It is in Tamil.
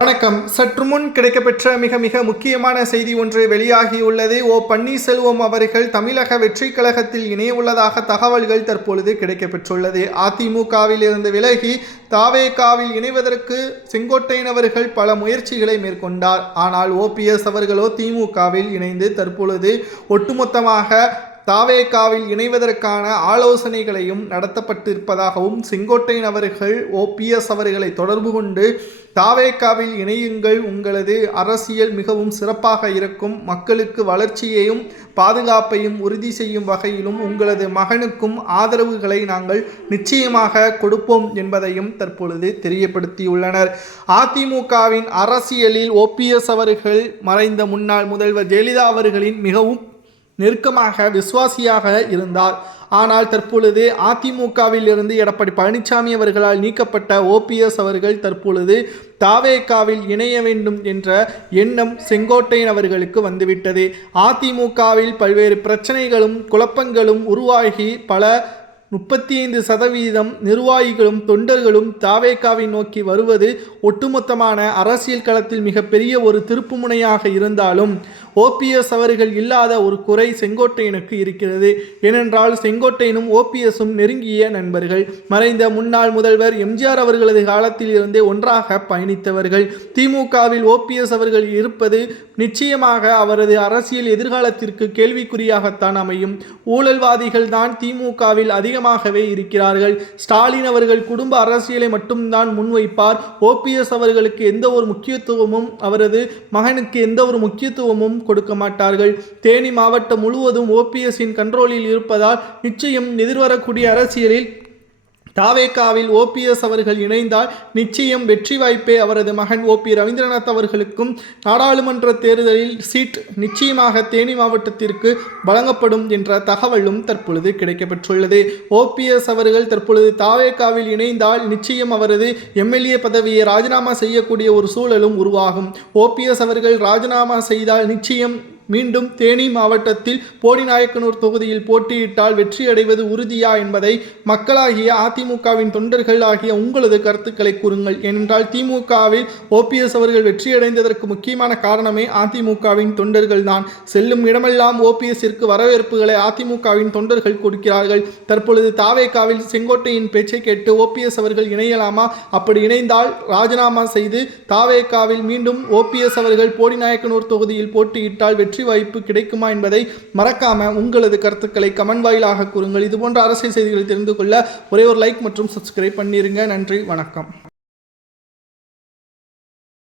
வணக்கம். சற்று முன் கிடைக்கப்பெற்ற மிக முக்கியமான செய்தி ஒன்று வெளியாகியுள்ளது. பன்னீர்செல்வம் அவர்கள் தமிழக வெற்றி கழகத்தில் இணைய உள்ளதாக தகவல்கள் தற்பொழுது கிடைக்கப்பெற்றுள்ளது. அதிமுகவில் இருந்து விலகி தாவேகாவில் இணைவதற்கு செங்கோட்டையன் அவர்கள் பல முயற்சிகளை மேற்கொண்டார். ஆனால் OPS அவர்களோ திமுகவில் இணைந்து தற்பொழுது ஒட்டுமொத்தமாக தாவேகாவில் இணைவதற்கான ஆலோசனைகளையும் நடத்தப்பட்டிருப்பதாகவும் செங்கோட்டையன் அவர்கள் OPS அவர்களை தொடர்பு கொண்டு தாவேகாவில் இணையுங்கள், உங்களது அரசியல் மிகவும் சிறப்பாக இருக்கும், மக்களுக்கு வளர்ச்சியையும் பாதுகாப்பையும் உறுதி செய்யும் வகையிலும் உங்களது மகனுக்கும் ஆதரவுகளை நாங்கள் நிச்சயமாக கொடுப்போம் என்பதையும் தற்பொழுது தெரியப்படுத்தியுள்ளனர். அதிமுகவின் அரசியலில் OPS அவர்கள் மறைந்த முன்னாள் முதல்வர் ஜெயலலிதா அவர்களின் மிகவும் நெருக்கமாக விசுவாசியாக இருந்தார். ஆனால் தற்பொழுது அதிமுகவில் இருந்து எடப்பாடி பழனிசாமி அவர்களால் நீக்கப்பட்ட OPS அவர்கள் தற்பொழுது தாவேகாவில் இணைய வேண்டும் என்ற எண்ணம் செங்கோட்டையன் அவர்களுக்கு வந்துவிட்டது. அதிமுகவில் பல்வேறு பிரச்சனைகளும் குழப்பங்களும் உருவாகி பல 35% நிர்வாகிகளும் தொண்டர்களும் தாவேகாவை நோக்கி வருவது ஒட்டுமொத்தமான அரசியல் களத்தில் மிகப்பெரிய ஒரு திருப்புமுனையாக இருந்தாலும் OPS அவர்கள் இல்லாத ஒரு குறை செங்கோட்டையனுக்கு இருக்கிறது. ஏனென்றால் செங்கோட்டையனும் OPSம் நெருங்கிய நண்பர்கள். மறைந்த முன்னாள் முதல்வர் எம்ஜிஆர் அவர்களது காலத்தில் இருந்தே ஒன்றாக பயணித்தவர்கள். திமுகவில் OPS அவர்கள் இருப்பது நிச்சயமாக அவரது அரசியல் எதிர்காலத்திற்கு கேள்விக்குறியாகத்தான் அமையும். ஊழல்வாதிகள் தான் திமுகவில் அதிகமாகவே இருக்கிறார்கள். ஸ்டாலின் அவர்கள் குடும்ப அரசியலை மட்டும்தான் முன்வைப்பார். OPS அவர்களுக்கு எந்த ஒரு முக்கியத்துவமும் அவரது மகனுக்கு எந்த ஒரு முக்கியத்துவமும் கொடுக்க மாட்டார்கள். தேனி மாவட்டம் முழுவதும் OPSின் கண்ட்ரோலில் இருப்பதால் நிச்சயம் எதிர்வரக்கூடிய அரசியலில் தாவேகாவில் OPS அவர்கள் இணைந்தால் நிச்சயம் வெற்றி வாய்ப்பே அவரது மகன் OP ரவீந்திரநாத் அவர்களுக்கும் நாடாளுமன்ற தேர்தலில் சீட் நிச்சயமாக தேனி மாவட்டத்திற்கு வழங்கப்படும் என்ற தகவலும் தற்பொழுது கிடைக்கப்பெற்றுள்ளது. OPS அவர்கள் தற்பொழுது தாவேகாவில் இணைந்தால் நிச்சயம் அவரது MLA பதவியை ராஜினாமா செய்யக்கூடிய ஒரு சூழலும் உருவாகும். OPS அவர்கள் ராஜினாமா செய்தால் நிச்சயம் மீண்டும் தேனி மாவட்டத்தில் போடிநாயக்கனூர் தொகுதியில் போட்டியிட்டால் வெற்றி அடைவது உறுதியா என்பதை மக்களாகிய அதிமுகவின் தொண்டர்கள் ஆகிய உங்களது கருத்துக்களை கூறுங்கள். ஏனென்றால் திமுகவில் OPS அவர்கள் வெற்றியடைந்ததற்கு முக்கியமான காரணமே அதிமுகவின் தொண்டர்கள் தான். செல்லும் இடமெல்லாம் OPSற்கு வரவேற்புகளை அதிமுகவின் தொண்டர்கள் கொடுக்கிறார்கள். தற்பொழுது தாவேகாவில் செங்கோட்டையின் பேச்சை கேட்டு OPS அவர்கள் இணையலாமா? அப்படி இணைந்தால் ராஜினாமா செய்து தாவேகாவில் மீண்டும் OPS அவர்கள் போடிநாயக்கனூர் தொகுதியில் போட்டியிட்டால் வெற்றி வாய்ப்பு கிடைக்குமா என்பதை மறக்காம உங்களது கருத்துக்களை கமெண்ட் வாயிலாக கூறுங்கள். இதுபோன்ற அரசியல் செய்திகளை தெரிந்து கொள்ள ஒரே ஒரு லைக் மற்றும் சப்ஸ்கிரைப் பண்ணிருங்க. நன்றி, வணக்கம்.